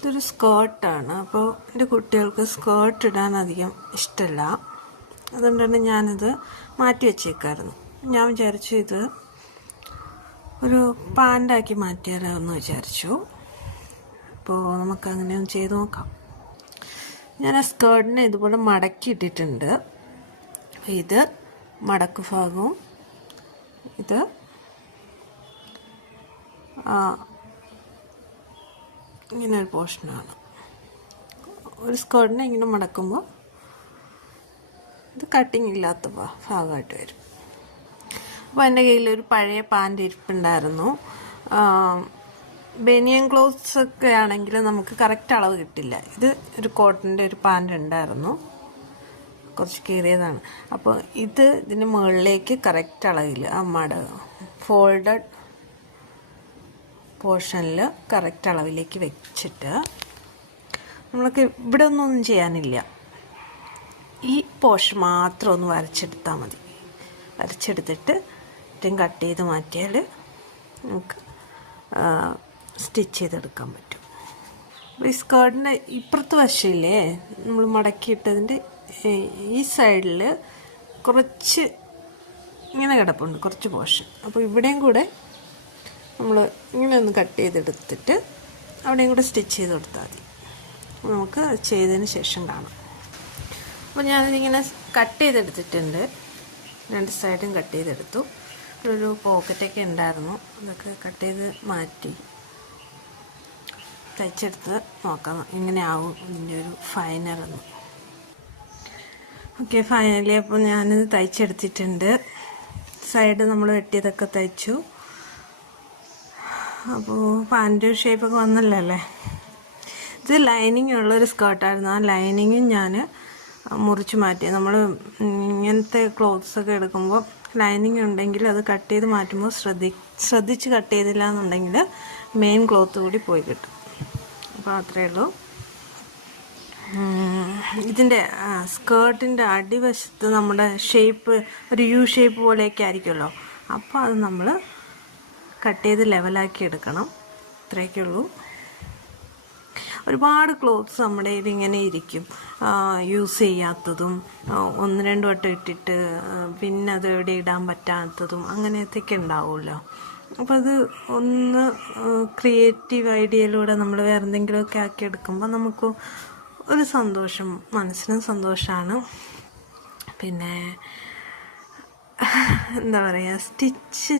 ഇതൊരു സ്കേർട്ടാണ്. അപ്പോൾ എൻ്റെ കുട്ടികൾക്ക് സ്കേർട്ട് ഇടാൻ അധികം ഇഷ്ടമല്ല. അതുകൊണ്ട് തന്നെ ഞാനിത് മാറ്റി വെച്ചേക്കായിരുന്നു. ഞാൻ വിചാരിച്ചു ഇത് ഒരു പാൻ്റാക്കി മാറ്റിയാലോ എന്ന് വിചാരിച്ചു. അപ്പോൾ നമുക്കങ്ങനെ ഒന്ന് ചെയ്ത് നോക്കാം. ഞാൻ ആ സ്കേർട്ടിനെ ഇതുപോലെ മടക്കി ഇട്ടിട്ടുണ്ട്. ഇത് മടക്ക് ഭാഗവും ഇത് ഇങ്ങനെ ഒരു പോർഷനാണ്. ഒരു സ്കേർട്ടിനെ ഇങ്ങനെ മടക്കുമ്പോൾ ഇത് കട്ടിങ് ഇല്ലാത്ത ഭാഗമായിട്ട് വരും. അപ്പോൾ എൻ്റെ കയ്യിലൊരു പഴയ പാൻറ് ഇരിപ്പുണ്ടായിരുന്നു. ബനിയൻ ക്ലോത്ത്സ് ഒക്കെ ആണെങ്കിൽ നമുക്ക് കറക്റ്റ് അളവ് കിട്ടില്ല. ഇത് ഒരു കോട്ടൻ്റെ ഒരു പാൻറ് ഉണ്ടായിരുന്നു, കുറച്ച് കീറിയതാണ്. അപ്പോൾ ഇതിന് മുകളിലേക്ക് കറക്റ്റ് അളവിൽ ഫോൾഡഡ് പോർഷനിൽ കറക്റ്റ് അളവിലേക്ക് വെച്ചിട്ട് നമ്മൾക്ക് ഇവിടെ ഒന്നും ചെയ്യാനില്ല. ഈ പോർഷൻ മാത്രം ഒന്ന് വരച്ചെടുത്താൽ മതി. വരച്ചെടുത്തിട്ട് ഏറ്റവും കട്ട് ചെയ്ത് മാറ്റിയാൽ നമുക്ക് സ്റ്റിച്ച് ചെയ്തെടുക്കാൻ പറ്റും. അപ്പോൾ ഈ സ്കേർട്ടിൻ്റെ ഇപ്പുറത്ത് വശമില്ലേ, നമ്മൾ മടക്കിയിട്ടതിൻ്റെ ഈ സൈഡിൽ കുറച്ച് ഇങ്ങനെ കിടപ്പുണ്ട്, കുറച്ച് പോർഷൻ. അപ്പോൾ ഇവിടെയും കൂടെ നമ്മൾ ഇങ്ങനെ ഒന്ന് കട്ട് ചെയ്തെടുത്തിട്ട് അവിടെയും കൂടെ സ്റ്റിച്ച് ചെയ്ത് കൊടുത്താൽ മതി. നമുക്ക് ചെയ്തതിന് ശേഷം കാണാം. അപ്പോൾ ഞാനിതിങ്ങനെ കട്ട് ചെയ്തെടുത്തിട്ടുണ്ട്. രണ്ട് സൈഡും കട്ട് ചെയ്തെടുത്തു. ഒരു പോക്കറ്റൊക്കെ ഉണ്ടായിരുന്നു, അതൊക്കെ കട്ട് ചെയ്ത് മാറ്റി തയ്ച്ചെടുത്ത് നോക്കാം എങ്ങനെയാവും ഇതിൻ്റെ ഒരു ഫൈനറെന്ന്. ഓക്കെ, ഫൈനലി അപ്പോൾ ഞാനിത് തയ്ച്ചെടുത്തിട്ടുണ്ട്. സൈഡ് നമ്മൾ വെട്ടിയതൊക്കെ തയ്ച്ചു. അപ്പോൾ പാൻറ് ഷേപ്പൊക്കെ വന്നല്ലോ അല്ലേ. ഇത് ലൈനിങ് ഉള്ളൊരു സ്കേർട്ടായിരുന്നു. ആ ലൈനിങ്ങും ഞാൻ മുറിച്ച് മാറ്റി. നമ്മൾ ഇങ്ങനത്തെ ക്ലോത്ത്സൊക്കെ എടുക്കുമ്പോൾ ലൈനിങ് ഉണ്ടെങ്കിൽ അത് കട്ട് ചെയ്ത് മാറ്റുമ്പോൾ ശ്രദ്ധിച്ച് കട്ട് ചെയ്തില്ല എന്നുണ്ടെങ്കിൽ മെയിൻ ക്ലോത്ത് കൂടി പോയി കിട്ടും. അപ്പോൾ അത്രയേ ഉള്ളൂ. ഇതിൻ്റെ സ്കേർട്ടിൻ്റെ അടിവശത്ത് നമ്മുടെ ഷേപ്പ് ഒരു യു ഷേപ്പ് പോലെയൊക്കെ ആയിരിക്കുമല്ലോ. അപ്പോൾ അത് നമ്മൾ കട്ട് ചെയ്ത് ലെവലാക്കി എടുക്കണം. ഇത്രയൊക്കെ ഉള്ളൂ. ഒരുപാട് ക്ലോത്ത്സ് നമ്മുടെ ഇതിങ്ങനെ ഇരിക്കും, യൂസ് ചെയ്യാത്തതും, ഒന്ന് രണ്ട് വട്ടം ഇട്ടിട്ട് പിന്നെ അത് എവിടെ ഇടാൻ പറ്റാത്തതും അങ്ങനത്തെയൊക്കെ ഉണ്ടാവുമല്ലോ. അപ്പോൾ അത് ഒന്ന് ക്രിയേറ്റീവ് ഐഡിയയിലൂടെ നമ്മൾ വേറെ എന്തെങ്കിലുമൊക്കെ ആക്കി എടുക്കുമ്പോൾ നമുക്ക് ഒരു സന്തോഷം, മനസ്സിനും സന്തോഷമാണ്. പിന്നെ എന്താ പറയുക, സ്റ്റിച്ച്